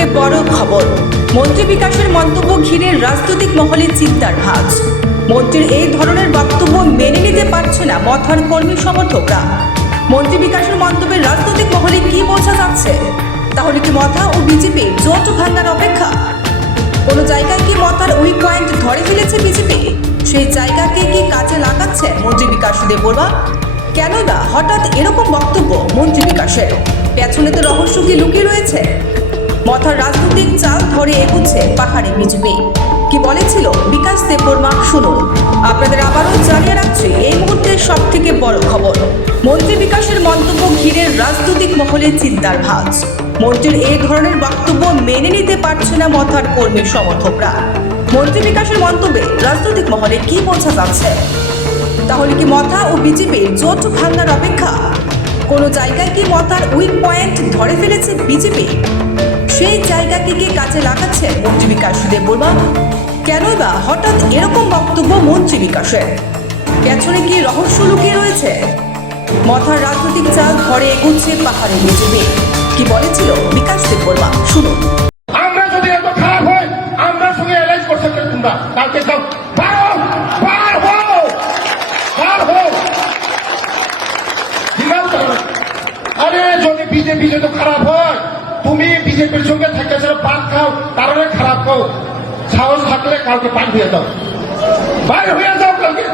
থেকে বড় খবর, মন্ত্রী বিকাশের মন্তব্য ঘিরে রাজনৈতিক মহলে চিন্তার ভাঁজ। মন্ত্রীর এই ধরনের বক্তব্য মেনে নিতে পারছে না মথার কর্মী সমর্থকরা। মন্ত্রী বিকাশের মন্তব্যে রাজনৈতিক মহলে কি বোঝা যাচ্ছে? তাহলে কি মথা ও বিজেপি জোট ভাঙার অপেক্ষা? কোনো জায়গায় কি মথার উইক পয়েন্ট ধরে ফেলেছে বিজেপি? সেই জায়গাকে কি কাজে লাগাচ্ছে মন্ত্রী বিকাশ দেববর্মা? কেন না হঠাৎ এরকম বক্তব্য মন্ত্রী বিকাশের? পেছনে তো রহস্য কি লুকিয়ে রয়েছে? মথার রাজনৈতিক চাল ধরে এগোচ্ছে পাহাড়ে বিজেপি। কি বলেছিল বিকাশ দেববর্মা শুনুন। আপনাদের আবারও জানিয়ে রাখছি এই মুহূর্তে সব থেকে বড় খবর, মন্ত্রী বিকাশের মন্তব্য ঘিরে রাজনৈতিক মহলে চিন্তার ভাঁজ। মন্ত্রীর এই ধরনের বক্তব্য মেনে নিতে পারছে না মথার কর্মী সমর্থকরা। মন্ত্রী বিকাশের মন্তব্যে রাজনৈতিক মহলে কি বোঝা যাচ্ছে? তাহলে কি মথা ও বিজেপির জোট ভাঙার অপেক্ষা? কোনো জায়গায় কি মথার উইক পয়েন্ট ধরে ফেলেছে বিজেপি? সেই জায়গাকে কি কাজে লাগাচ্ছে মন্ত্রী বিকাশ দেববর্মা? কেন বা হঠাৎ এরকম বক্তব্য মন্ত্রী বিকাশের? পেছনে কি রহস্য লুকিয়ে রয়েছে? মথার রাজনৈতিক চাল ধরে এগোচ্ছে পাহাড়ে বিজেপি। কি বলেছিল বিকাশ দেববর্মা শুনুন। আমরা যদি এত খারাপ হয়, আমরা সঙ্গে অ্যালাইজ করতে চাই। তোমরা কালকে সব আরে যদি বিজেপি যদি খারাপ হয়, তুমি বিজেপির সঙ্গে থেকে যারা পান খাও, কারণে খারাপ খাও, সাহস থাকলে কালকে বাইর হয়ে যাও, বাইর হয়ে যাও কালকে।